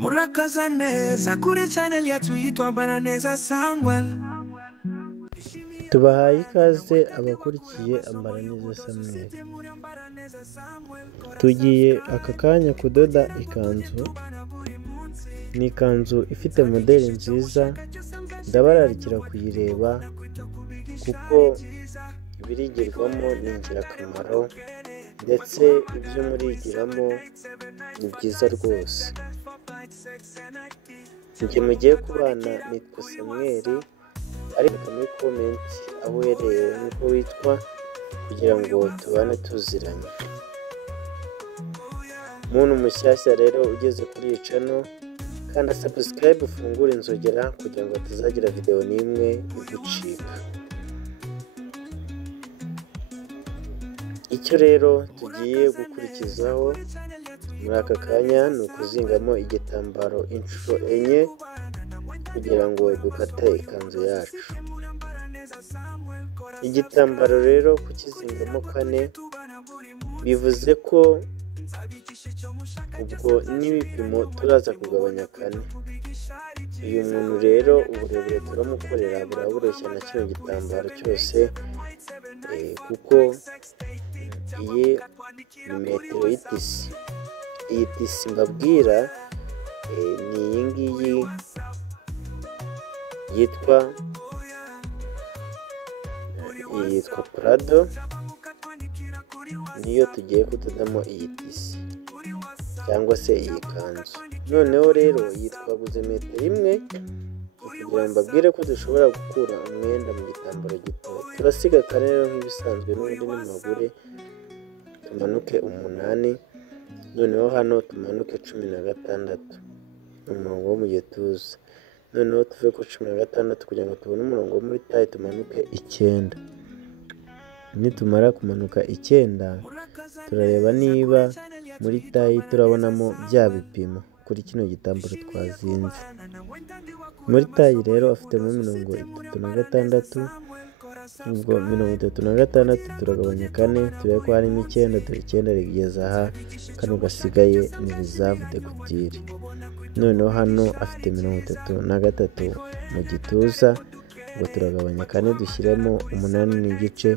Murakaza neza kuri channel yacu yitwa Mbaraneza Samuel. Tubahaye ikaze abakurikiye Mbaraneza Samuel. Tugiye aka kanya kudoda ikanzu. Ni ikanzu ifite modeli nziza, ndabararikira kuyireba kuko ibirigirwamo ni ingirakamaro ndetse ibyo murigiramo ni byiza rwose. Njye mugiye kubana nitwa Samuel, ariko muri comment aho uherereye niko witwa kugira ngo tubane tuziranye. Muntu mushyashya rero ugeze kuri iyi channel, kanda subscribe ufungure inzogera kugira ngo tuzagira video n'imwe igucika. Icyo rero tugiye gukurikizaho muri aka kanya ni ukuzingamo igitambaro inshuro enye kugira ngo dukate ikanzu yacu. Igitambaro rero kukizingamo kane bivuze ko ubwo n'ibipimo turaza kugabanya kane. Uyu muntu rero uburebure turamukorera burabureshya na kino gitambaro cyose, kuko iyi ni metero y'itisi. Iyi tisi mbabwira ni iyi ngiyi yitwa Prado, niyo tugiye kudodamo iyi tisi cyangwa se iyi kanzu. Noneho rero yitwaguze metero imwe kugira ngo mbabwire ko dushobora gukura umwenda mu gitambaro gito. Turasiga kane rero nk'ibisanzwe, n'ubundi n'amagure tumanuke 8, noneho hano tumanuke 16 umurongo wo mu gituza. Noneho tuve ku 16 kugira ngo tubone umurongo wo muri taye tumanuke 9. Nitumara kumanuka 9 turareba niba muri taye turabonamo bya bipimo kuri kino gitambaro twazinze. Muri taye rero afitemo 36, ubwo 36 turagabanya 4 turebe ko harimo 9, dore 9 rigeze aha, kano gasigaye ni reserve de couture. Noneho hano afite 33 mu gituza, ubwo turagabanya 4 dushyiremo 8 n'igice,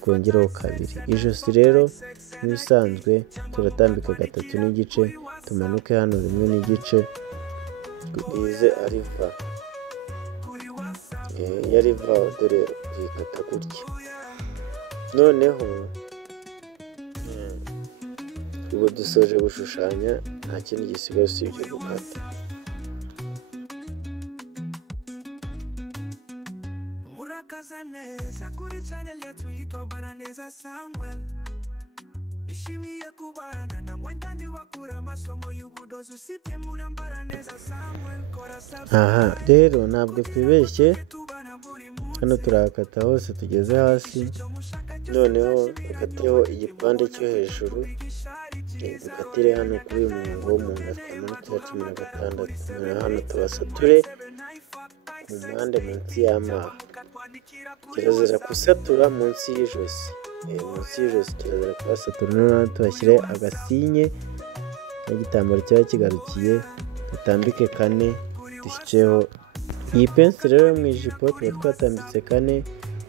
twongeraho 2. Ijosi rero nk'ibisanzwe turatambika 3 n'igice, tumanuke hano 1 n'igice, ize ariva yariva, dore rikata gutya. Noneho ubu dusoje gushushanya, nta kindi gisigaye usibye gukata. Murakaza neza kuri channel yacu yitwa Mbaraneza Samuel. Ishimiye kubana na mwendani wakura amasomo y'ubudozi usibye muri Mbaraneza Samuel. Aha rero ntabwo twibeshye, hano turakata hose tugeze hasi. Noneho dukateho igipande cyo hejuru, dukatire hano kuri uyu murongo w'umuntu twamanutse 16. Hano tubasature ku mpande munsi y'amaha. Kirazira gusatura munsi y'ijosi, munsi y'ijosi kirazira kuhasatura. Noneho tuhashyire agasinye n'igitambaro cyaba kigarukiye, dutambike 4 dushyireho. Iyi pensi rero mu ijipo tuba twatambitse 4,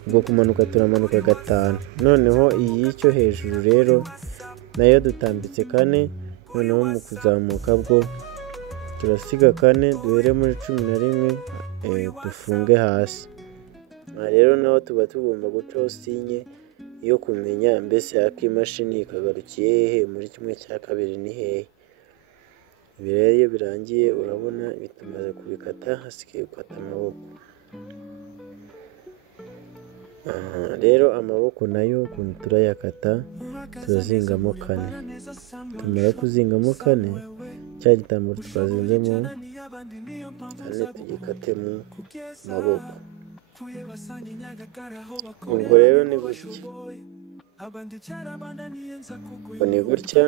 ubwo kumanuka turamanuka 5. Noneho iyi cyo hejuru rero nayo dutambitse 4, noneho mu kuzamuka bwo turasiga 4 duhere muri 11, dufunge hasi. Aha rero naho tuba tugomba gucaho sinye yo kumenya mbese yakimashini ikagarukiye hehe, muri 1/2 ni hehe. Ibi rero iyo birangiye urabona bitumaze kubikata, hasigaye gukata amaboko. Rero amaboko nayo ukuntu turayakata, turazingamo 4. Tumara kuzingamo 4, cya gitambaro twazinzemo 4 tugikate mu maboko. Ubwo rero ni gutya, ni gutya.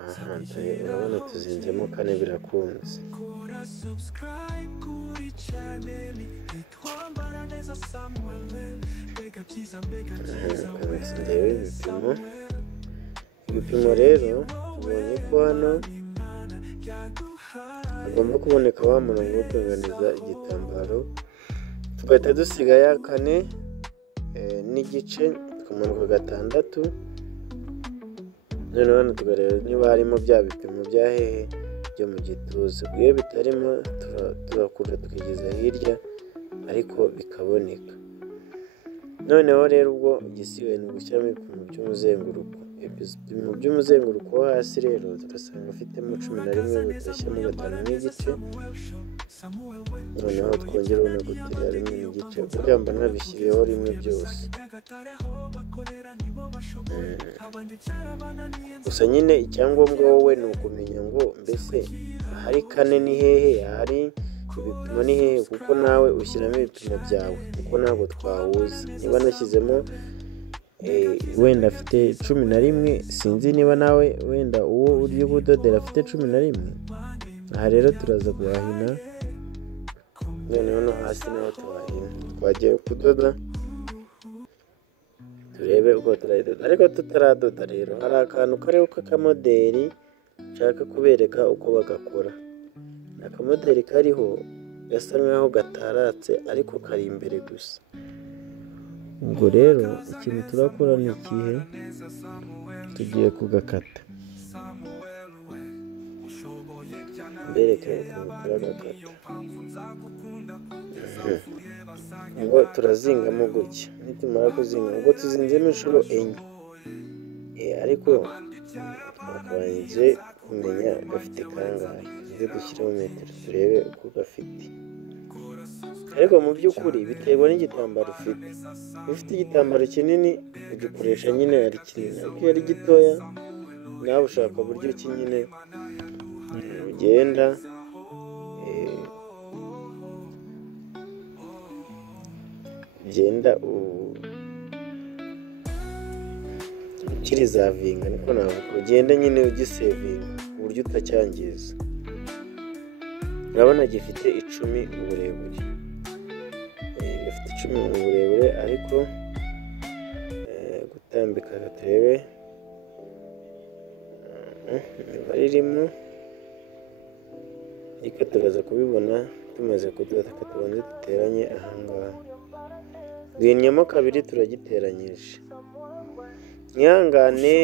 Aha urabona tuzinzemo 4 birakunze. Ndebe ibipimo ibipimo rero tubonye ko hano hagomba kuboneka wa murongo wo kuringaniza igitambaro, tugahita dusiga ya 4 n'igice tukamanuka 6. noneho hano tukareba niba harimo bya bipimo bya hehe byo mu gituza. iyo bitarimo turakura tukigeza hirya ariko bikaboneka. noneho rero ubwo igisigaye ni ugushyiramo ibipimo by'umuzenguruko. ibipimo by'umuzenguruko wo hasi rero tugasanga ufitemo 11, tugashyiramo 5 n'igice. noneho twongereho no gutera 1 n'igice kugira ngo nabishyireho rimwe byose. gusa nyine icyangombwa wowe ni ukumenya ngo mbese hari 4 ni hehe, hari ibipimo ni hehe, kuko nawe ushyiramo ibipimo byawe kuko ntabwo twahuza. niba nashyizemo wenda afite 11, sinzi niba nawe wenda uwo uri kudodera afite 11. aha rero turaza guhahina, noneho no hasi naho tuhahina. twagiye kudoda turebe uko turayidoda, ariko tutaradoda rero hari akantu kariho k'akamoderi nshaka kubereka uko bagakora. akamoderi kariho gasa nkaho gataratse ariko kari imbere gusa. ubwo rero ikintu turakora ni ikihe, tugiye kugakata. mbereke ukuntu turagakata. ubwo turazingamo gutya, nitumara kuzinga ubwo tuzinzemo inshuro 4. ariko twakabanje kumenya gafite kangahe, ibyo dushyiraho metero turebe uko gafite. ariko mu by'ukuri biterwa n'igitambaro ufite. iyo ufite igitambaro kinini ugikoresha nyine ari kinini, ariko iyo ari gitoya nawe ushaka buryo ki nyine ugenda ukirizavinga, niko navuga, ugenda nyine ugisevinga ku buryo utacyangiza. urabona gifite 10 uburebure, gifite 10 uburebure, ariko gutambika turebe imibare irimo, ariko turaza kubibona tumaze kudoda. tubanze duteranye ahangaha, duhinnyeho 2 turagiteranyije. mwihangane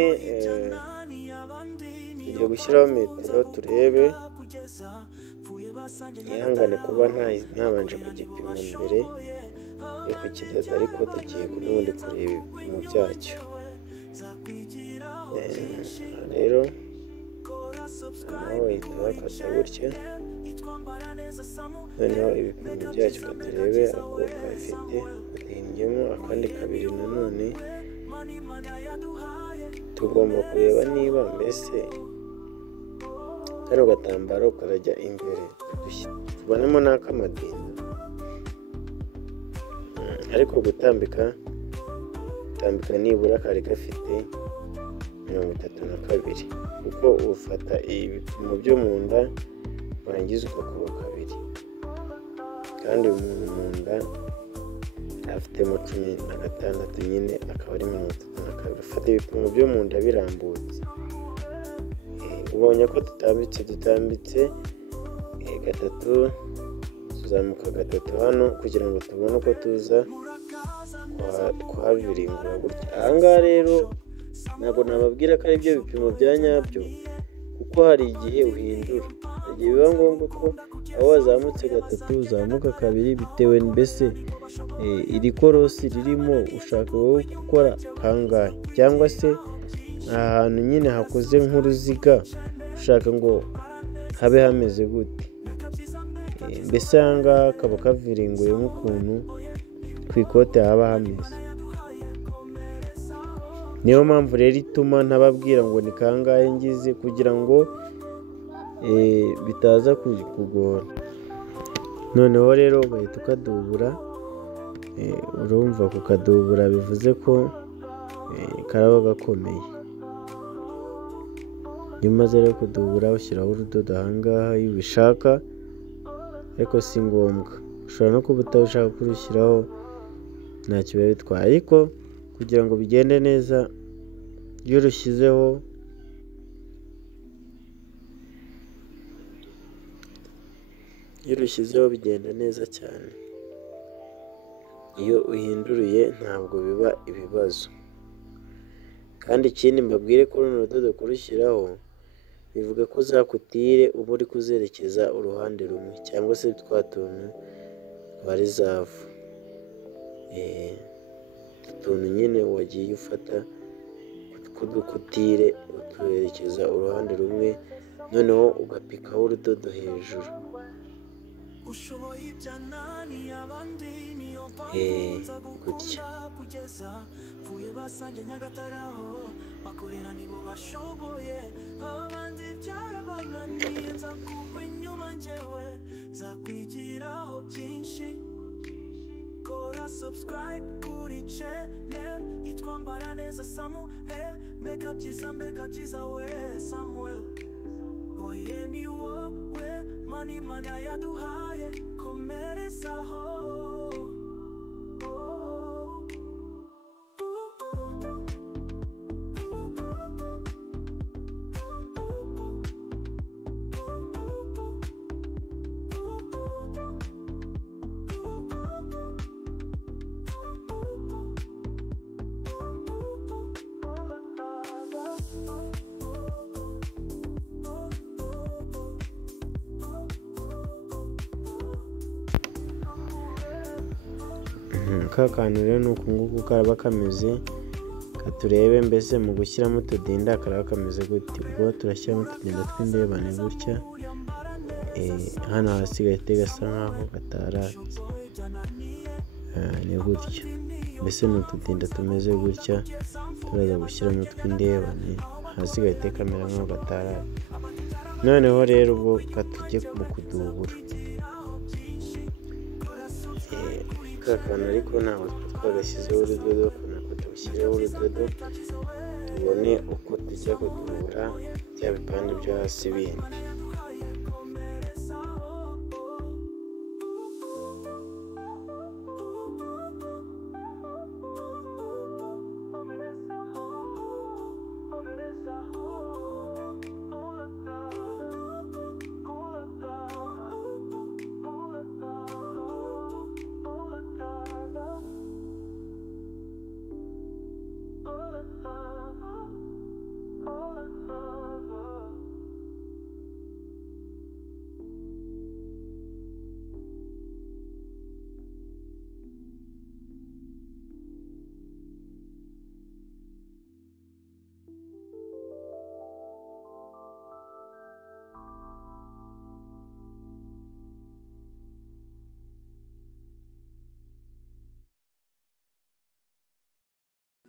tugiye gushyiraho metero turebe. mwihangane kuba ntabanje kugipima mbere yo kukidoda, ariko tugiye n'ubundi kureba ibipimo byacyo. rero nawe bahita bakata gutya, noneho ibipimo byacyo turebe uko bifite. duhinnyemo akandi 2 nanone, tugomba kureba niba mbese kano gatambaro karajya imbere, tubonemo n'akamadini. ariko gutambika nibura kari gafite 32, kuko ufata ibipimo byo mu nda warangiza ugakuba 2, kandi umuntu mu nda afitemo 16 nyine akaba ari 32. ufata ibipimo byo mu nda birambutse. ubonye ko dutambitse 3, tuzamuka 3 hano kugira ngo tubone uko tuza twabiringura gutya. ahangaha rero ntabwo nababwira ko ari byo bipimo bya nyabyo, kuko hari igihe uhindura. igihe biba ngombwa ko aho wazamutse 3 uzamuka 2 bitewe mbese iri korosi ririmo ushaka wowe gukora kangahe, cyangwa se ahantu nyine hakoze nk'uruziga ushaka ngo habe hameze gute. mbese ahangaha kaba kaviringuye nk'ukuntu ku ikote haba hameze. niyo mpamvu rero ituma ntababwira ngo ni kangahe ngize, kugira ngo bitaza kugora. noneho rero ugahita ukadubura. urumva kukadubura bivuze ko karaba gakomeye. iyo umaze rero kudubura ushyiraho urudodo ahangaha iyo ubishaka, ariko si ngombwa. ushobora no kuba utabishaka kurushyiraho, ntacyo biba bitwaye, ariko kugira ngo bigende neza iyo urushyizeho iyo urushyizeho bigenda neza cyane, iyo uhinduruye ntabwo biba ibibazo. Kandi ikindi mbabwire ko runo rudodo kurushyiraho bivuga ko za kutire uba uri kuzerekeza uruhande rumwe, cyangwa se twa tuntu twa rizavu, utuntu nyine wagiye ufata tw'udukutire utuherekeza uruhande rumwe, noneho ugapikaho urudodo hejuru. Gutya. Kora subscribe kuri channel yitwa Mbaraneza Samuel, make up byiza we Samuel. Oye ni wowe mani mana yaduhaye, komerezaho. Ka kantu rero ni uku nguku karaba kameze, katurebe mbese mu gushyiramo utudinda karaba kameze gute. Ubwo turashyiramo utudinda tw'indebane gutya, hano hasi gahita gasa nkaho gataratse, ni gutya. Mbese ni utudinda tumeze gutya, turaza gushyiramo tw'indebane, hasi gahita kamera nkaho gataratse. Noneho rero ubwo katujye mu kudubura. Ka kantu ariko ntabwo twagashyizeho urudodo, nako tubishyireho urudodo tubone uko tujya kudubura bya bipande byo hasi bindi.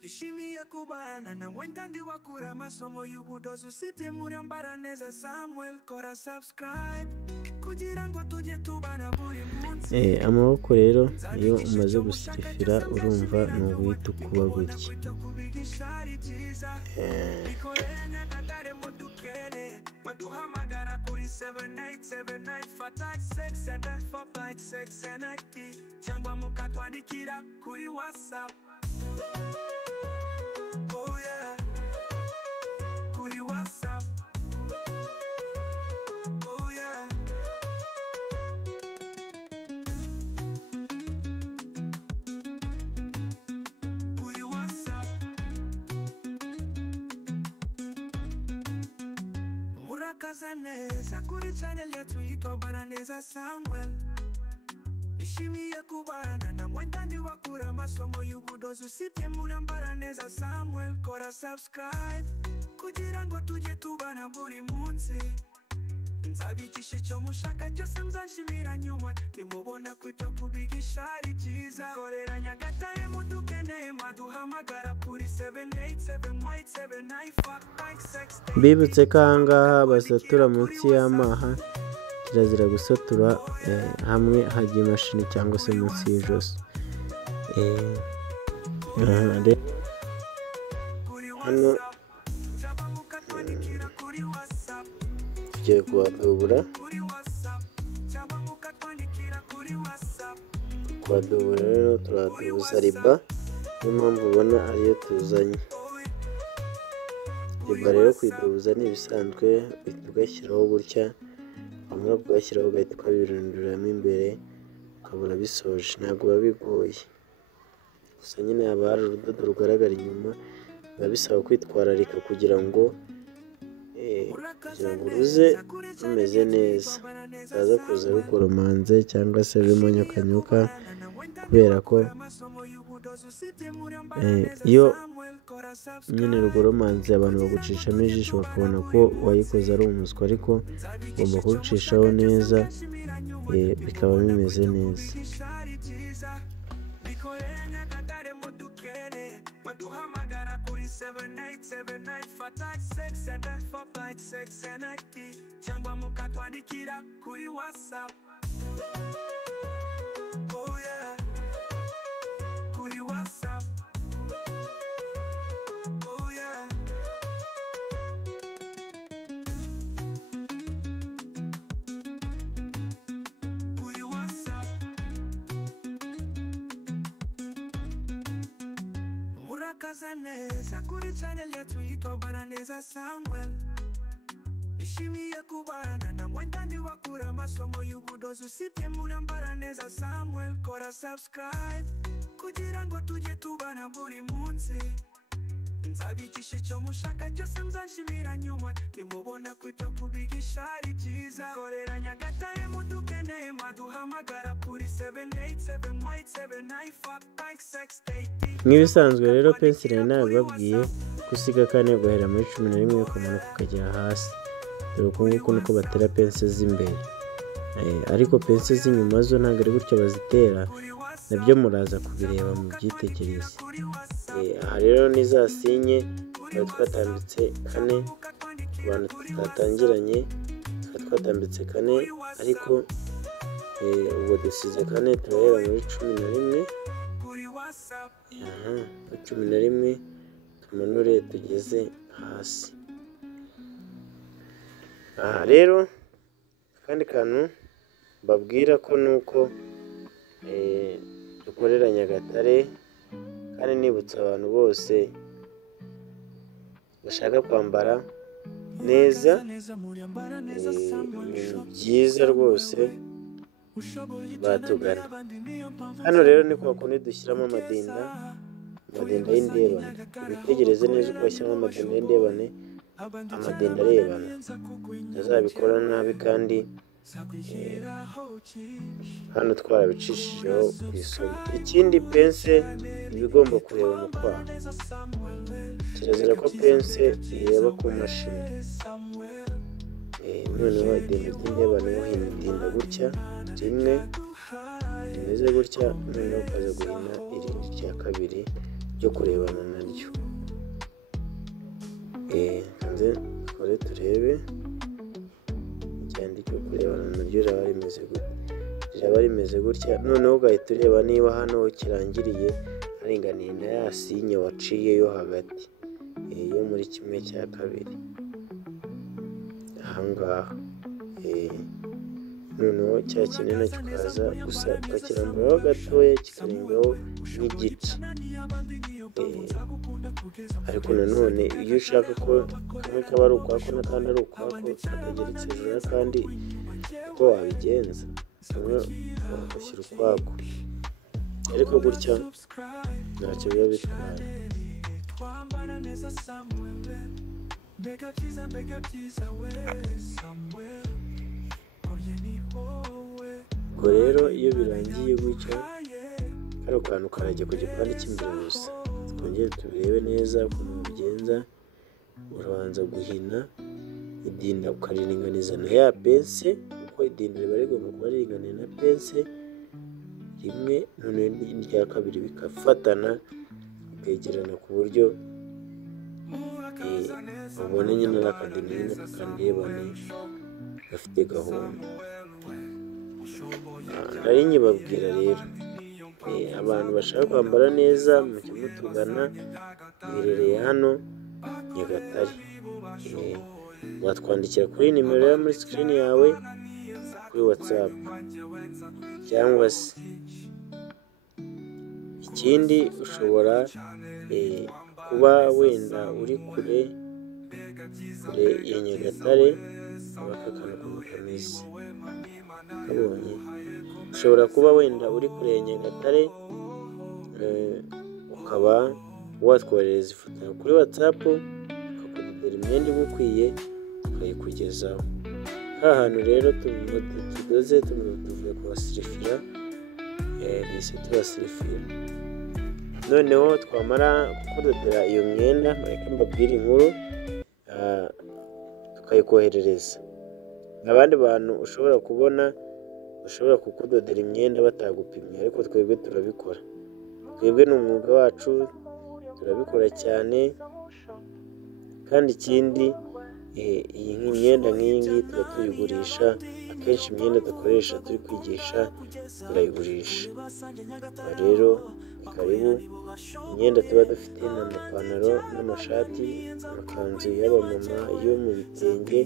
Ishimiye kubana na mwendandi wakura amasomo y'ubudozi usibye muri Mbaraneza Samuel. Kora subscribe kugira ngo tujye tubana buri munsi. Amaboko rero iyo umaze gusirifira urumva ni uguhita ukuba gutya. Maduhamagara kuri 787956 cyangwa mukatwandikira kuri WhatsApp. Oh yeah, kuri WhatsApp. Oh yeah. Kuri WhatsApp. Murakaza neza kuri channel yetu yitwa Mbaraneza Samuel. Ishimiye kubana na mwendandi wakura amasomo y'ubudozi usibye muri Mbaraneza Samuel. Kora subscribe kugira ngo tujye tubana buri munsi. Nzabigisha icyo mushaka cyose, nzashimira nyuma nimubona kwita kubigisha ari byiza. Korera Nyagatare mudukeneye maduhamagara kuri 787956. Mbibutse ko ahangaha basatura munsi y'amaha, kirazira gusatura hamwe hagiye imashini cyangwa se munsi y'ijosi. Hano tugiye kuhadubura. Kuhadubura rero turahadubuza riba, niyo mpamvu ubona ariyo tuzanye. Riba rero kuyidubuza ni ibisanzwe, uhita ugashyiraho gutya wamara kugashyiraho ugahita ukabirunduramo imbere ukabura bisoje, ntabwo biba bigoye, gusa nyine haba hari urudodo rugaragara inyuma, biba bisaba kwitwararika kugira ngo ruze rumeze neza, rutaza kuza rugoromanze cyangwa se rurimo nyokanyoka, kubera ko iyo nyine rugoromanze abantu bagucishamo ijisho bakabona ko wayikoze ari umuswa, ariko ugomba kurucishaho neza bikaba bimeze neza. Baraneza kuri channel yetu yitwa Baraneza Samuel. Ishimiye kubana na mwendani wakura amasomo y'ubudozi usibye muri Baraneza Samuel. Kora subscribe kugira ngo tujye tubana buri munsi. Nzabigisha icyo mushaka cyose, nzashimira nyuma nimubona kwita kubigisha ari byiza. Korera Nyagatare mudukeneye maduhamagara kuri 787-879-5680. Nk'ibisanzwe rero pensile nabibabwiye gusiga kane guhera muri 11 ukamanuka ukagera hasi, dore uko nguko niko batera pense z'imbere, ariko pense z'inyuma zo ntabwo ari gutyo bazitera, nabyo muraza kubireba mu byitegereze. Aha rero ni za sinye twari twatambitse kane ku bantu tutatangiranye, twatambitse kane, ariko ubwo dusize kane turahera muri 11, 11 tumanure tugeze hasi. Aha rero akandi kantu mbabwira ko nuko dukorera Nyagatare, kandi nibutsa abantu bose bashaka kwambara neza ibintu byiza rwose batugana. Hano rero ni kwa kundi dushyiramo amadinda y'indebane, ubitegereze neza uko bashyiramo amadinda y'indebane, amadinda arebana, ntazabikora nabi, kandi hano twarabicishijeho ku isomo. Ikindi pense iba igomba kureba mu kwaha, kirazira ko pense ireba ku mashini. Noneho idinda ry'indebane wohina idinda gutya rimwe rimeze gutya, noneho ukaza guhina irindi rya kabiri ryo kurebana naryo. Kanze kore turebe icyandiko kurebana naryo riraba rimeze gutya, noneho ugahita ureba niba hano kirangiriye haringaniye na ya sinye waciye yo hagati, yo muri 1/2 ahangaha. Noneho cya kinini kikaza gusa ukakiramburaho gatoya kikarengaho nk'igice, ariko nanone iyo ushaka ko kamwe kaba ari ukwako n'akandi ari ukwako katageretse hejuru y'akandi, uko wabigenza kamwe ugashyira ukwako, ariko gutya ntacyo biba bitwaye. Ubwo rero iyo birangiye gutyo, kano kantu karajya ku gipande cy'imbere gusa. Twongere turebe neza ukuntu bigenza. Urabanza guhina idinda ukariringaniza na ya pense, kuko idinda riba rigomba kuba riringaniye na pense rimwe, noneho irya kabiri bikafatana bikegerana ku buryo ubone nyine n'akadinda nyine kakandebane gafite gahunda. Nari nyibabwira rero, abantu bashaka kwambara neza mujye mutugana, duherereye hano Nyagatare. Watwandikira kuri nimero ya muri screen yawe kuri WhatsApp, cyangwa se ikindi ushobora kuba wenda uri kure ya Nyagatare, aka kantu ukuntu kameze kabonye. Ushobora kuba wenda uri kure Nyagatare ukaba watwoherereza ifoto kuri WhatsApp ukakudodera imyenda igukwiye tukayikugezaho. Hantu rero tudoze tuvuye kubasirifira bise tubasirifira. Noneho twamara kukudodera iyo myenda mureke mbabwire inkuru tukayikoherereza. Abandi bantu ushobora kubona ushobora kukudodera imyenda batagupimye, ariko twebwe turabikora. Twebwe ni umwuga wacu, turabikora cyane. Kandi ikindi iyi myenda nk'iyi ngiyi tuba tuyigurisha. Akenshi imyenda dukoresha turi kwigisha turayigurisha. Rero ni karibu. Imyenda tuba dufite ni amapantaro n'amashati, amakanzu y'abamama yo mu bitenge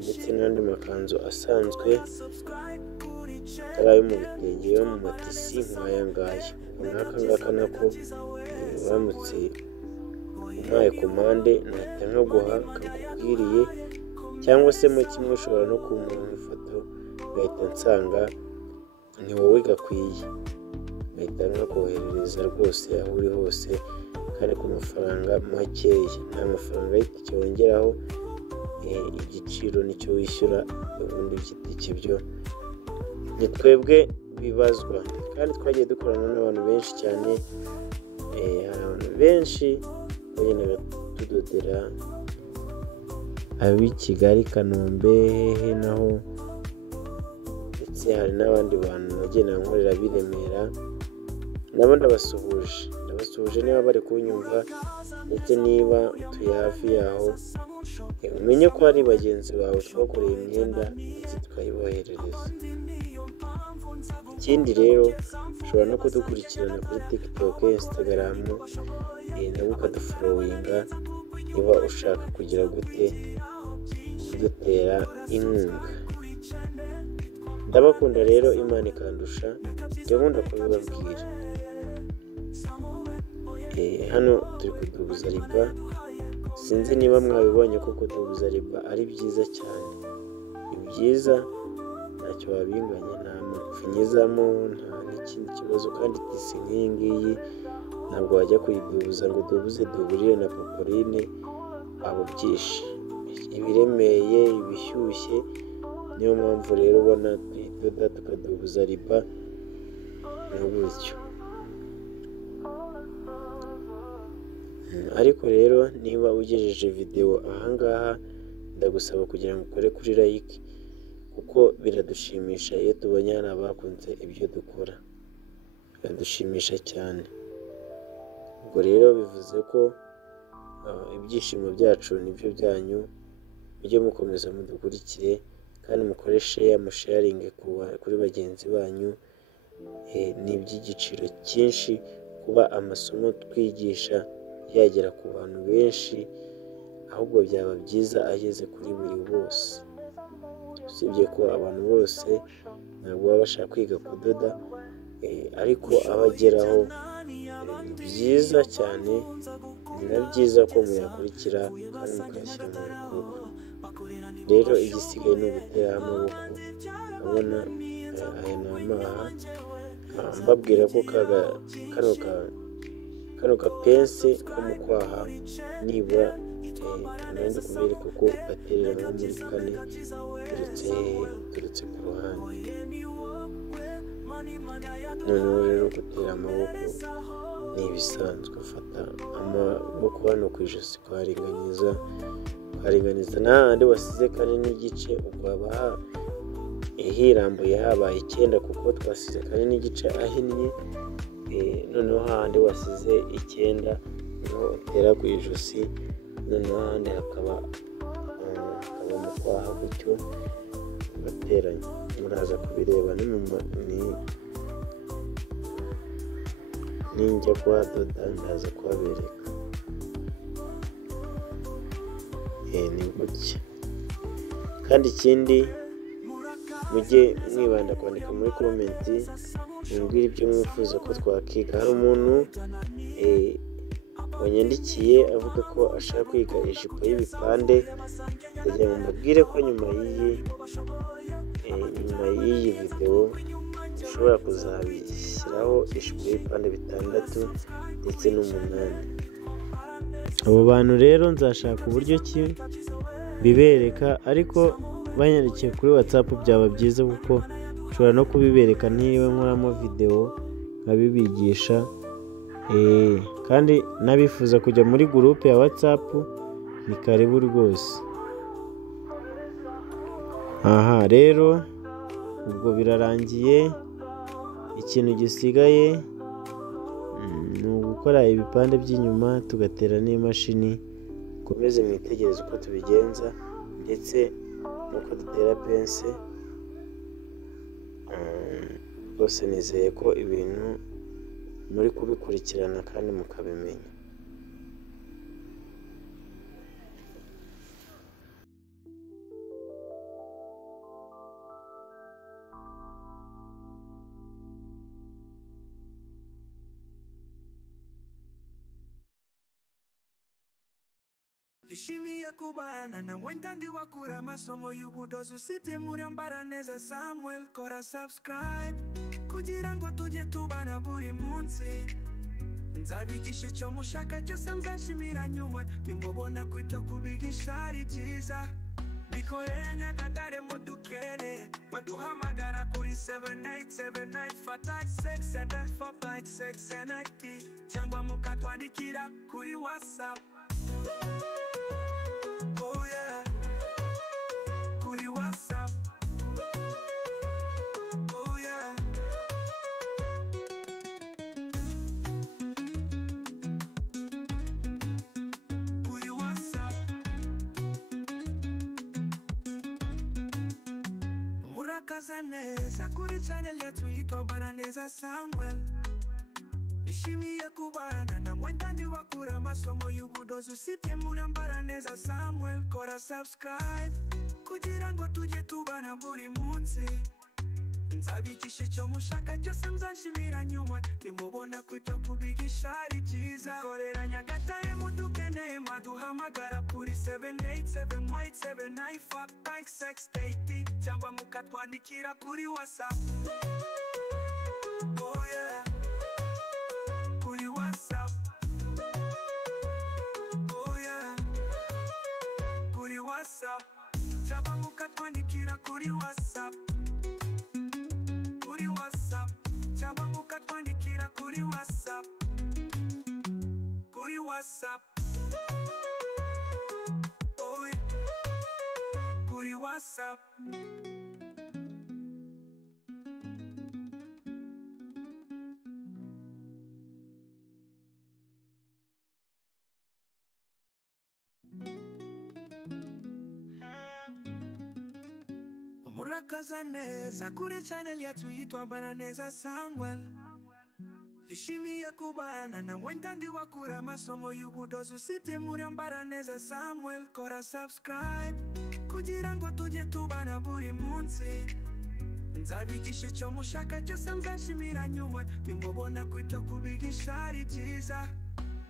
ndetse n'andi makanzu asanzwe atari ayo mu bitenge, yo mu matisi nk'aya ngaya. Nk'aka ngaka nako uramutse umpaye komande nahita nkaguha kagukwiriye, cyangwa se mu kimwe ushobora no kumura ifoto ngahita nsanga ni wowe gakwiye, ngahita nkakoherereza rwose aho uri hose, kandi ku mafaranga makeya. Nta mafaranga y'itike wongeraho, igiciro nicyo wishyura, ubundi by'itike byo ni twebwe bibazwa. Kandi twagiye dukorana n'abantu benshi cyane, hari abantu benshi bagendaga tudodera ab'i Kigali, Kanombe, hehe naho, ndetse hari n'abandi bantu bagenda nkorera b'i Remera. Nabo ndabasuhuje niba bari kunyumva, ndetse niba utuye hafi yaho umenye ko hari bagenzi bawe twakoreye imyenda ndetse tukayiboherereza. Ikindi rero ushobora no kudukurikirana kuri TikTok, Instagram, nabwo ukadufolowinga niba ushaka kugira gute kudutera inkunga. Ndabakunda rero, Imana ikandusha, ndakunda kubibabwira. Hano turi kudubuza riba. Sinzi niba mwabibonye ko kudubuza riba ari byiza cyane. Ni byiza, ntacyo wabinganya, nta mapfunyizamo, nta n'ikindi kibazo. Kandi tisi nk'iyi ngiyi ntabwo wajya kuyidubuza ngo udubuze duburire na popoline, abo byinshi ibiremeye, ibishyushye. Niyo mpamvu rero ubona tuyidoda tukadubuza riba n'uburyo. Ariko rero niba ugejeje videwo ahangaha, ndagusaba kugira ngo ukore kuri like, kuko biradushimisha iyo tubonye hari abakunze ibyo dukora, biradushimisha cyane. Ubwo rero bivuze ko ibyishimo byacu nibyo byanyu. Mujye mukomeza mudukurikire kandi mukoreshe amasharingi kuri bagenzi banyu. Ni iby'igiciro cyinshi kuba amasomo twigisha yagera ku bantu benshi, ahubwo byaba byiza ageze kuri buri bose. Usibye ko abantu bose ntabwo baba bashaka kwiga kudoda, ariko abageraho ni byiza cyane. Ni na byiza ko muyakurikira kandi mukayashyira mu bikorwa. Rero igisigaye ni ugutera amaboko. Urabona aya ni amaha, mbabwira ko kano gapense ko mu kwaha nibura nenda kubereka ko baterera nko muri 4 turetse ku ruhande. Noneho rero gutera amaboko ni ibisanzwe. Ufata amaboko hano ku ijosi ukaringaniza n'ahandi wasize 4 n'igice, ubwo haba hirambuye habaye 9, kuko twasize 4 n'igice ahinnye. Noneho hahandi wasize 9 niho utera ku ijosi, noneho ahandi hakaba mu kwaha, gutyo ugateranya. Muraza kubireba ninjya kuhadoda ndaza kuhabereka. Ni gutya. Kandi ikindi mujye mwibanda kwandika muri komenti, mumbwire ibyo mwifuza ko twakiga. Hari umuntu wanyandikiye avuga ko ashaka kwiga ijipo y'ibipande, ndagira ngo mbabwire ko nyuma y'iyi videwo ushobora kuzabishyiraho ijipo y'ibipande 6 ndetse n'8. Abo bantu rero nzashaka uburyo ki bibereka, ariko banyandikiye kuri WhatsApp byaba byiza kuko nshobora no kubibereka ntiriwe nkoramo videwo nkabibigisha. Kandi n'abifuza kujya muri groupe ya WhatsApp ni karibu rwose. Aha rero ubwo birarangiye, ikintu gisigaye ni ugukora ibipande by'inyuma tugatera n'imashini. Mukomeze mwitegereze uko tubigenza ndetse nuko dutera pense. Rwose nizeye ko ibintu muri kubikurikirana kandi mukabimenya. Nishimiye kubana na mwendandi wakura amasomo y'ubudozi usibye Murambaraneza Samuel. Kora subscribe kugira ngo tujye tubana buri munsi. Nzabigisha icyo mushaka cyose, nzashimira nyuma nimubona kwita kubigisha ari byiza. Bikorere Nyagatare mudukere, baduhamagara kuri 787956 cyangwa mukatwandikira kuri WhatsApp. Oh yeah, kuri WhatsApp. Oh yeah, kuri WhatsApp. Murakaza neza kuri channel yetu yitwa Baraneza Samuel. Nishimiye kubana na mwendandi wakura amasomo y'ubudozi usibye Murambaraneza Samuel. Kora subscribe kugira ngo tujye tubana buri munsi. Nzabigisha icyo mushaka cyose, nzashimira nyuma nimubona kwita kubigisha ari byiza. Korera Nyagatare mudukeneye, maduhamagara kuri 787956 cyangwa mukatwandikira kuri WhatsApp. Oh yeah, kuri WhatsApp. Oh yeah, kuri WhatsApp. Cyangwa mukatwandikira kuri WhatsApp. Kuri WhatsApp. Cyangwa mukatwandikira kuri WhatsApp. Kuri WhatsApp. Oh yeah, kuri WhatsApp. Murakaza neza kuri channel yetu yitwa Baraneza Samuel. Nishimiye kubana na mwendandi wakura amasomo y'ubudozi usibye Murambaraneza Samuel. Kora subscribe kugira ngo tujye tubana buri munsi. Nzabigisha icyo mushaka cyose, nzashimira nyuma nimubona kwita kubigisha ari byiza.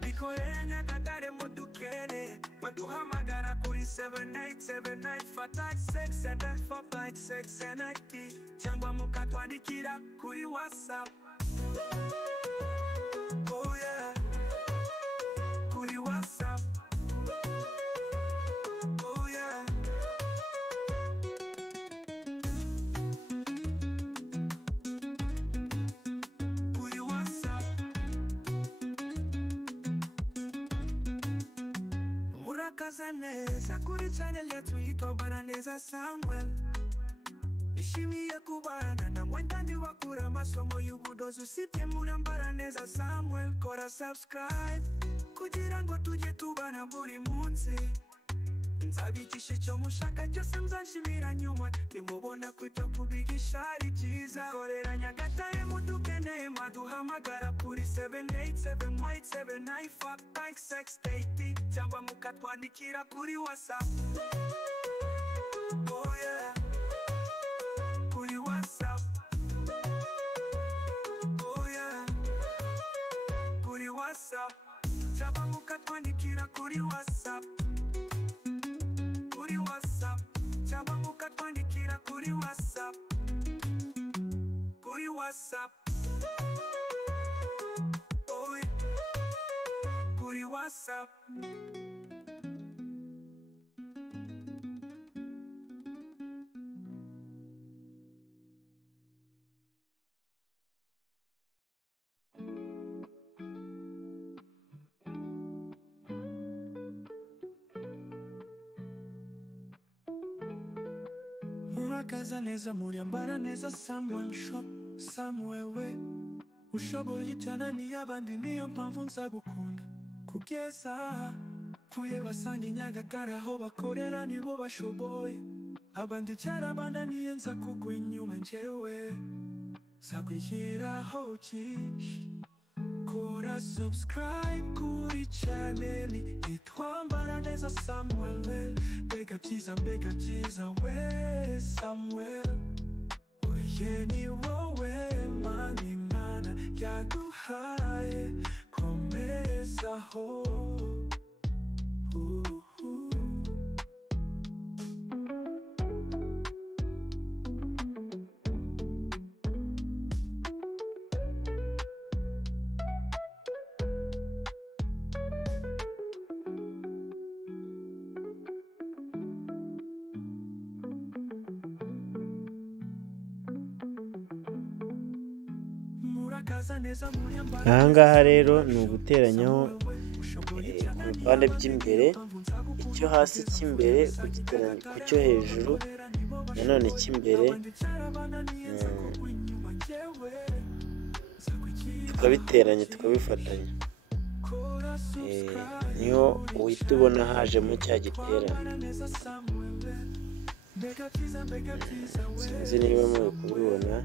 Bikorere Nyagatare mudukere, baduhamagara kuri 787956 cyangwa mukatwandikira kuri WhatsApp. Oh yeah, kuri WhatsApp. Oh yeah, kuri WhatsApp. Murakaza neza kuri channel yetu yitwa Baraneza Samuel. Nishimiye kubana na mwendandi wakura amasomo y'ubudozi usibye Murambaraneza Samuel. Kora subscribe kugira ngo tujye tubana buri munsi. Nzabigisha icyo mushaka cyose, nzashimira nyuma nimubona kwita kubigisha ari byiza. Korera Nyagatare mudukeneye, maduhamagara kuri 787956 cyangwa mukatwandikira kuri WhatsApp. Oh yeah, kuri WhatsApp. Oh yeah, kuri WhatsApp. Cyangwa mukatwandikira kuri WhatsApp cyangwa mukatwandikira kuri WhatsApp kuri WhatsApp. Murakaza neza muriambara neza Samuel Shop Samuel ushoboye cyane n'iyabandi niyo mpamvu nzagukunda kugeza kuye basanga Nyagatare aho bakorera nibo bashoboye abandi cyarabananiye nza kugwa inyuma njyewe nzakwigiraho byinshi. Kora subscribe kuri channel itwambara neza Samuel mbega byiza we Samuel oye ni wowe Imana yaduhaye komezaho. Ahangaha rero ni uguteranyaho ku bipande by'imbere, icyo hasi cy'imbere kugiteranya ku cyo hejuru, nanone cy'imbere tukabiteranya tukabifatanya, niho uhita ubona hajemo cya giterane. Sinzi niba muri kubibona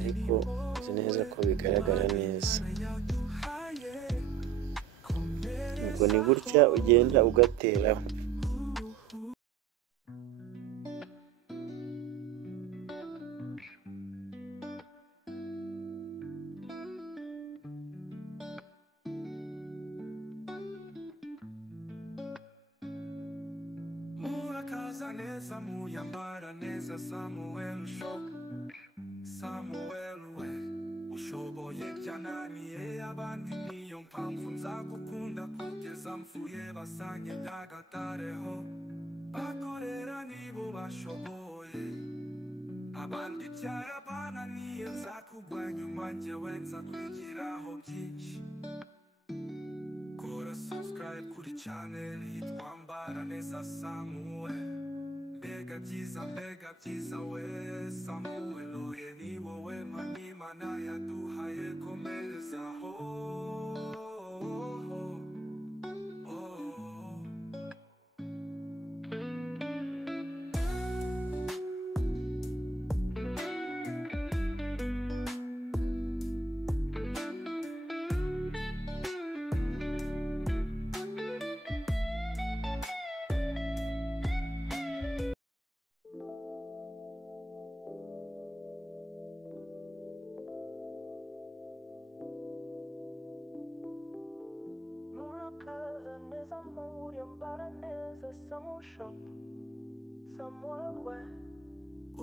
ariko nzi neza ko bigaragara neza. Ubwo ni gutya ugenda ugateraho. Murakaza neza muyambara neza Samuel Shop Samuel we ushoboye byananiye abandi niyo mpamvu nzagukunda kugeza mpfuye basange Nyagatare ho bakorera nibo bashoboye abandi cyarabananiye nzakugwa nyuma njyewe nzakwigiraho byinshi. Kora subscribe kuri channel itwambara neza Samuel mbega byiza we Samuel oye ni wowe Imana yaduhaye komezaho.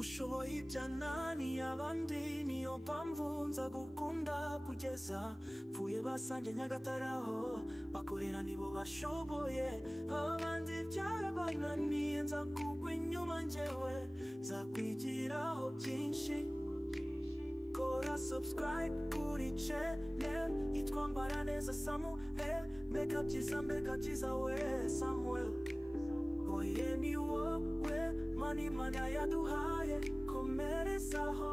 Ushoboye ibyananiye abandi niyo mpamvu nzagukunda kugeza mpfuye basange Nyagatare aho bakorera nibo bashoboye abandi byarabananiye nzakugwa inyuma njyewe nzakwigiraho byinshi. Kora subscribe kuri channel itwambara neza Samuel mbega byiza we Samuel oye ni wowe Imana yaduhaye komerezaho.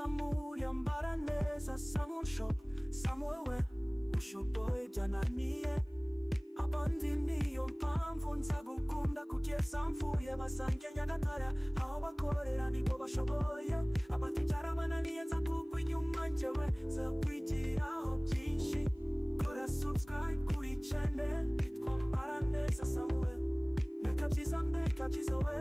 nezamuri ambara neza Samuel Shop Samuel we ushoboye byananiye abandi niyo mpamvu nza gukunda kugeza mvuye basange Nyagatare aho bakorera nibo bashoboye abaticara bananiye nza kugwa inyuma njyewe nza kwigiraho byinshi kora subscribe kuri channel yitwa ambara neza Samuel mbeka byiza we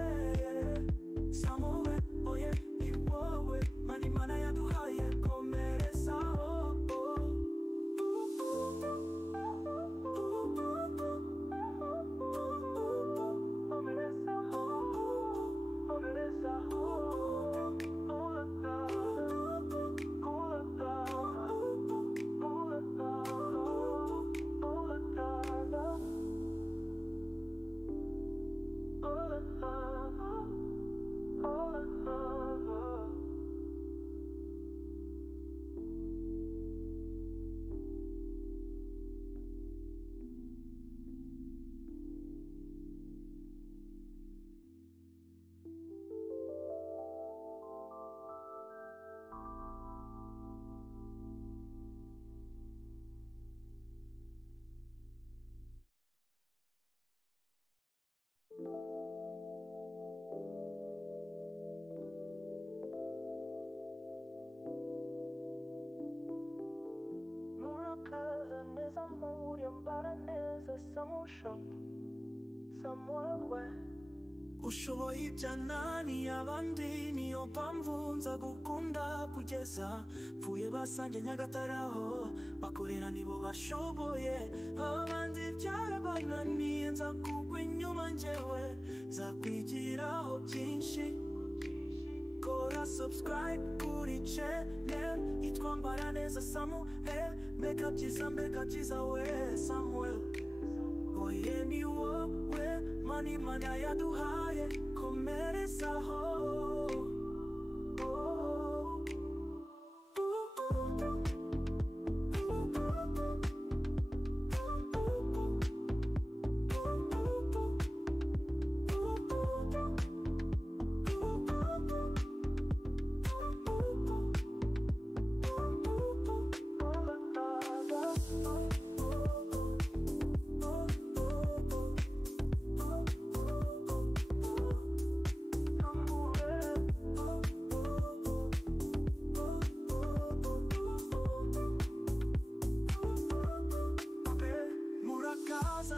Samuel oye ni wowe mani mana yaduhaye komerezaho ushoboye ibyananiye abandi niyo mpamvu nza gukunda kugeza mvuye basange Nyagatare aho bakorera nibo bashoboye abandi byarabananiye nza kugwa inyuma njyewe nza kwigiraho byinshi kora subscribe kuri channel yitwa ambara neza Samuel mbeka byiza we Samuel oye ni wowe mani mana yaduhaye komerezaho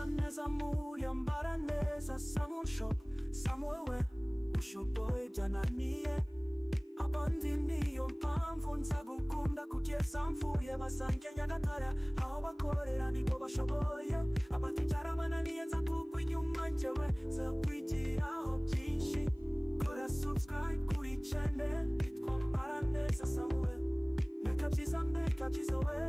nezamuri ambara neza Samuel Shop Samuel we ushoboye byananiye abandi niyo mpamvu nza gukunda kugeza mvuye basange Nyagatare aho bakorera nibo bashoboye abaticara bananiye nza kugwa inyuma njyewe nza kwigiraho byinshi kora subscribe kuri channel yitwa ambara neza Samuel mbeka byiza we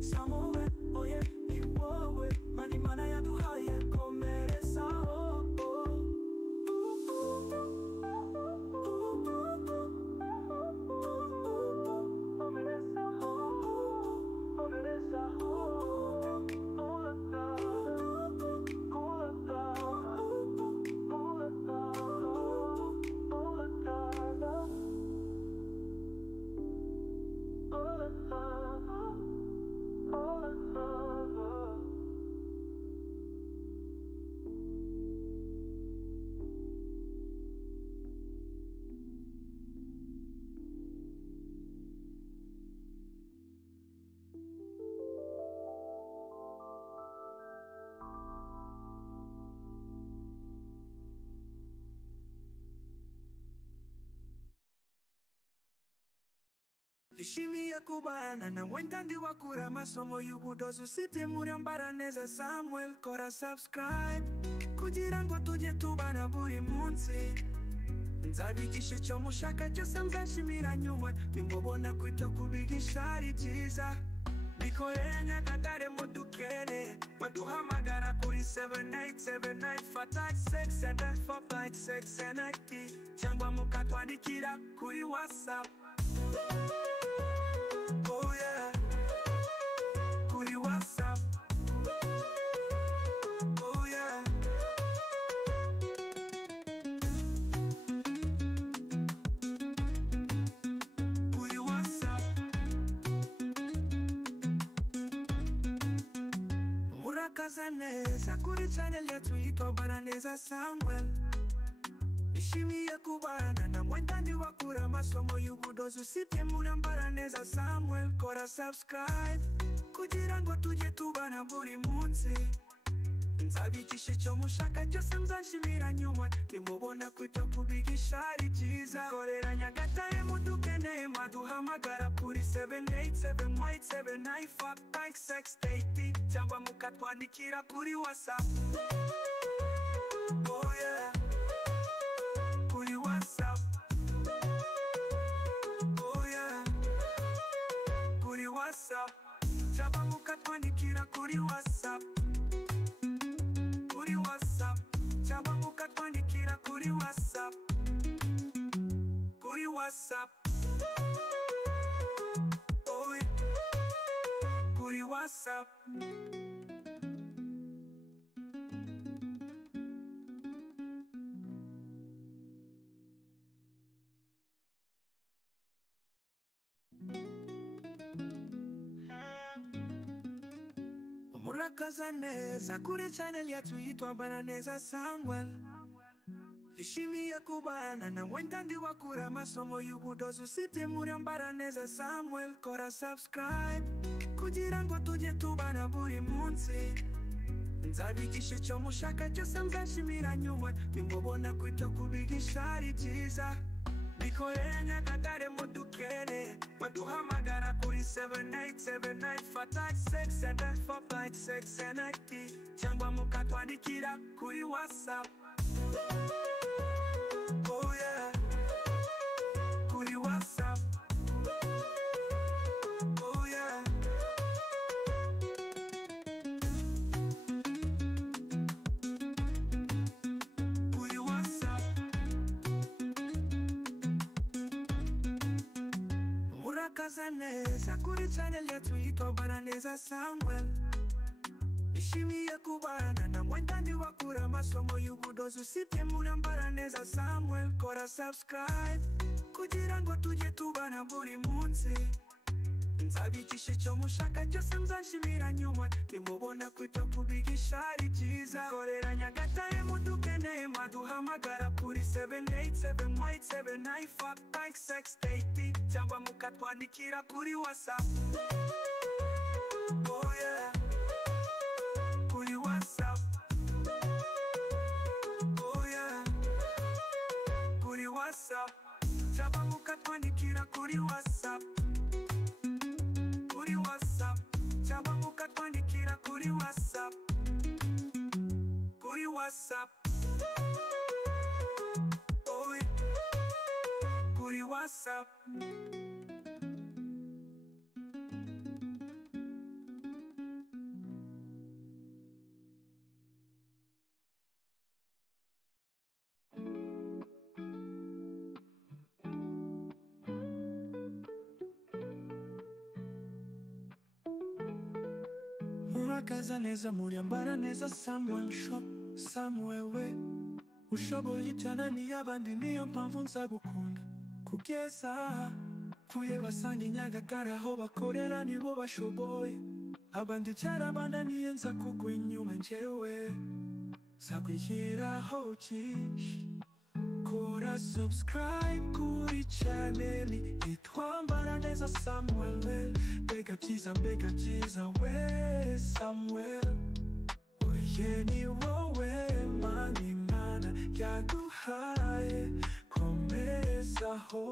Samuel oye ni wowe mani mana yaduhaye komerezaho Nishimiye kubana na mwendandi wakura amasomo y'ubudozi usibye muri ambara neza Samuel kora subscribe kugira ngo tujye tubana buri munsi nzabigisha icyo mushaka cyose mzashimira nyuma nimubona kwita kubigisha ari byiza bikorere Nyagatare mudukere baduhamagara kuri 787956 cyangwa mukatwandikira kuri WhatsApp. Oh yeah, kuri WhatsApp. Oh yeah. murakaza neza kuri channel yacu yitwa Baraneza Samuel. Ishimiye kubana na mwendani wakura amasomo y'ubudozi usibye muri Baraneza Samuel. Kora subscribe kugira ngo tujye tubana buri munsi. Nzabigisha icyo mushaka cyose nzashimira nyuma. Nimubona kwita kubigisha ari byiza. Korera Nyagatare mudukeneye maduhamagara kuri 787-879-5680 cyangwa mukatwandikira kuri WhatsApp. Oh yeah, kuri WhatsApp. Oh yeah, kuri WhatsApp. Cyangwa mukatwandikira kuri WhatsApp. Kuri WhatsApp. Cyangwa mukatwandikira kuri WhatsApp. Kuri WhatsApp. Oh yeah, kuri WhatsApp. Murakaza neza kuri channel yacu yitwa Baraneza Samuel. Ishimiye kubana na mwendani wakura amasomo y'ubudozi usibye muri Baraneza Samuel. Kora subscribe kugira ngo tujye tubana buri munsi. Nzabigisha icyo mushaka cyose nzashimira nyuma. Nimubona kwita kubigisha ari byiza. Bikorera Nyagatare mudukeneye maduhamagara kuri 787-859-5680 cyangwa mukatwandikira kuri WhatsApp. Oh yeah, kuri WhatsApp. Oh yeah, kuri WhatsApp. Murakaza neza kuri channel yacu yitwa Baraneza Samuel. Ishimiye kubana na mwendani wakura amasomo y'ubudozi usibye muri Baraneza Samuel. Kora subscribe kugira ngo tujye tubana buri munsi. Nzabigisha icyo mushaka cyose nzashimira nyuma. Nimubona kwita kubigisha ari byiza. Korera Nyagatare mudukeneye maduhamagara kuri 787-879-5680 cyangwa mukatwandikira kuri WhatsApp. Oh yeah, kuri WhatsApp. Oh yeah, kuri WhatsApp. Cyangwa mukatwandikira kuri WhatsApp. Kuri WhatsApp. Cyangwa mukatwandikira kuri WhatsApp. Kuri WhatsApp. Oh yeah, kuri WhatsApp. Murakaza neza muri Baraneza Samuel Shop. Samuel we ushoboye cyane n'iy'abandi, niyo mpamvu nzagukunda kugeza kuye basanga Nyagatare aho bakorera nibo bashoboye. Abandi cyarabananiye nza kugwa inyuma njyewe nzakwishyiraho byinshi. Kora subscribe kuri channel yitwa Baraneza Samuel. Mbega byiza we Samuel. Oye ni wowe Imana yaduhaye, komezaho.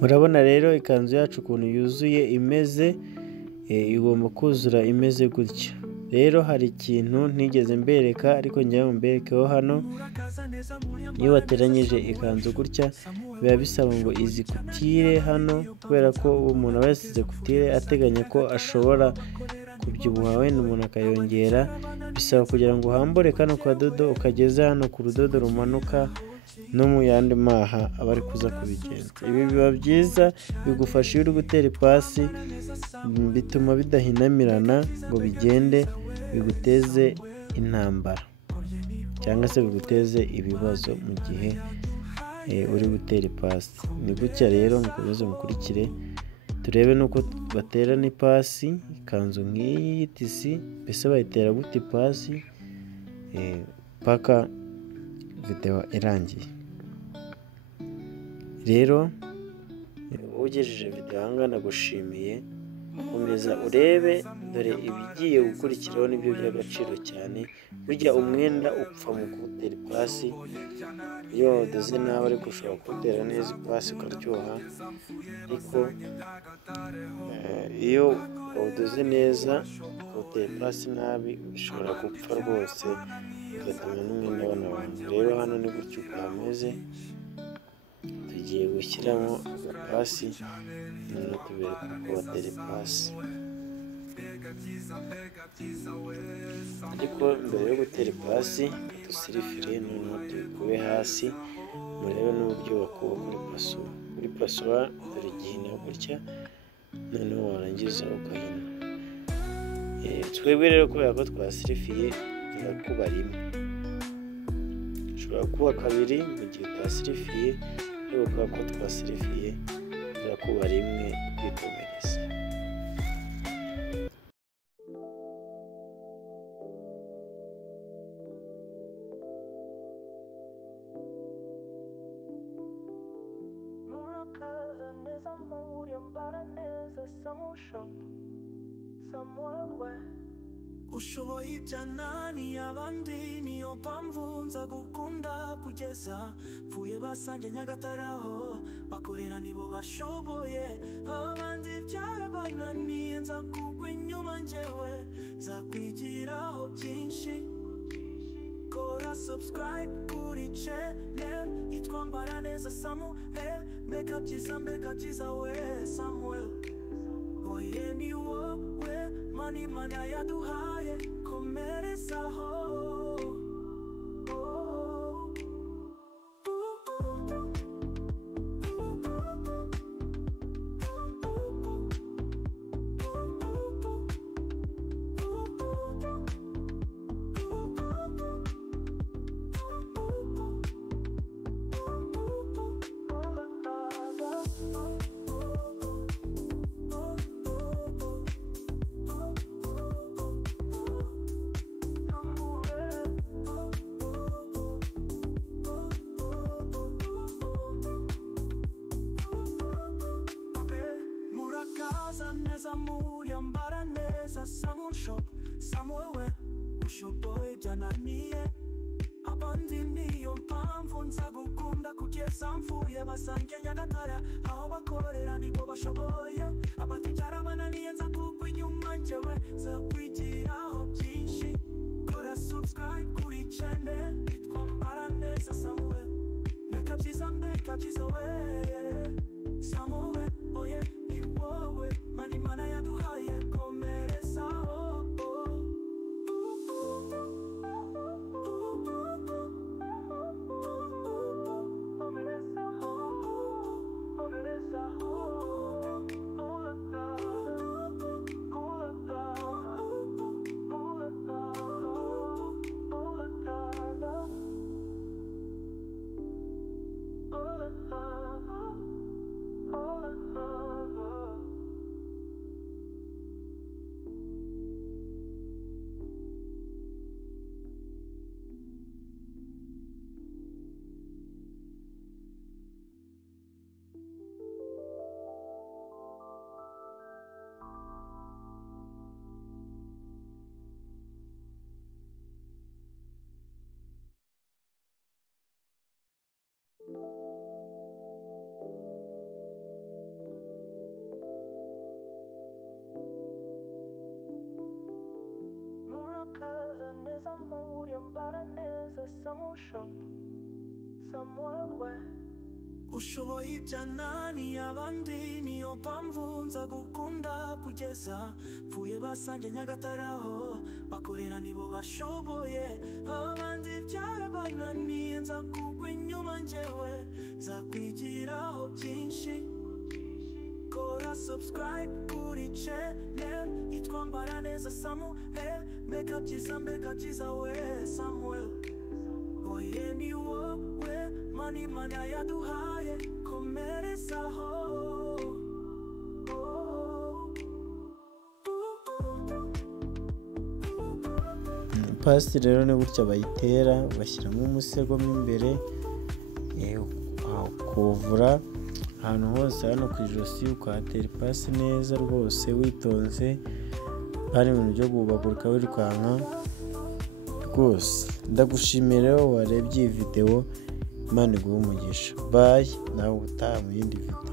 Murabona rero ikanzu yacu ukuntu yuzuye imeze, igomba kuzura imeze gutya. Rero hari ikintu ntigeze mbereka ariko njya mberekeho hano. Iyo wateranyije ikanzu gutya biba bisaba ngo izi kutire hano, kubera ko umuntu aba yasize kutire ateganya ko ashobora kubyibuha, wenda umuntu akayongera. Bisaba kugira ngo uhambure kano kadodo ukageze hano ku rudodo rumanuka no mu yandi maha aba ari kuza kubigenza. Ibi biba byiza, bigufasha iyo uri gutera ipasi, bituma bidahinamirana ngo bigende, biguteze intambara cyangwa se biguteze ibibazo mu gihe uri gutera ipasi. Ni gutya rero mukomeze mukurikire turebe nuko batera n'ipasi ikanzu nk'iyi y'itisi, mbese bayitera gute ipasi paka video irangiye. Rero ugejeje video ahangana gushimiye, komeza urebe dore ibigiye gukurikiraho nibyo by'agaciro cyane. Burya umwenda upfa mu kuwutera ipasi, iyo wadoze nabi ariko ushobora kuwutera neza ipasi ukaryoha, ariko iyo wawudoze neza ukawutera ipasi nabi ushobora gupfa rwose ugatuma n'umwenda w'abantu. Rero hano ni gutyo hameze, tugiye gushyiramo agapasi noneho tubereka uko batera ipasi. Ariko mbere yo gutera ipasi dusirifire noneho tubikube hasi, murebe n'uburyo bakuba kuri paswa dore igihina gutya, noneho warangiza ukahina. Twebwe rero kubera ko twasirifiye turakuba rimwe, ushobora kuba kabiri mu gihe utasirifiye, ariko kubera ko twasirifiye turakuba rimwe twikomereza. Ushoboye ibyanani abandi, niyo mpamvu nza gukunda kugeza mvuye basange Nyagatare aho bakorera nibo bashoboye, abandi byarabananiye nza kugwa inyuma njyewe nza kwigiraho byinshi. Kora subscribe kuri channel yitwa Mbaraneza Samuel, mbega byiza we Samuel. Oye ni wowe mani mana yaduhaye, komerezaho. Neza muri Mbaraneza Samuel Shop, Samuel we ushoboye byananiye abandi, niyo mpamvu nza gukunda kugeza mvuye basange Nyagatare aho bakorera nibo bashoboye, abandi byarabananiye nza kugwa inyuma njyewe nza kwigiraho byinshi. Kora subscribe kuri channel yitwa Mbaraneza Samuel, mbega byiza we Samuel. Oye ni wowe mani mana yaduhaye, komerezaho. Ushoboye ibyanani abandi, niyo mpamvu nza gukunda kugeza mvuye basange Nyagatare aho bakorera nibo bashoboye, abandi byarabananiye nza kugwa inyuma njyewe nza kwigiraho byinshi. Kora subscribe kuri channel yitwa Mbaraneza Samuel. Mega byiza we Samuel. Oye ni wowe mani mana yaduhaye komerezaho. Ipasi rero ni gutya bayitera, bashyiramo umusego mo imbere, kuvura ahantu hose hano ku ijosi, ukahatera ipasi neza rwose witonze, hari ibintu byo guhubagurika wirukanka rwose. Ndagushimira rero warebye iyi video, Imana iguhe umugisha. Bye, nawe utaha mu yindi video.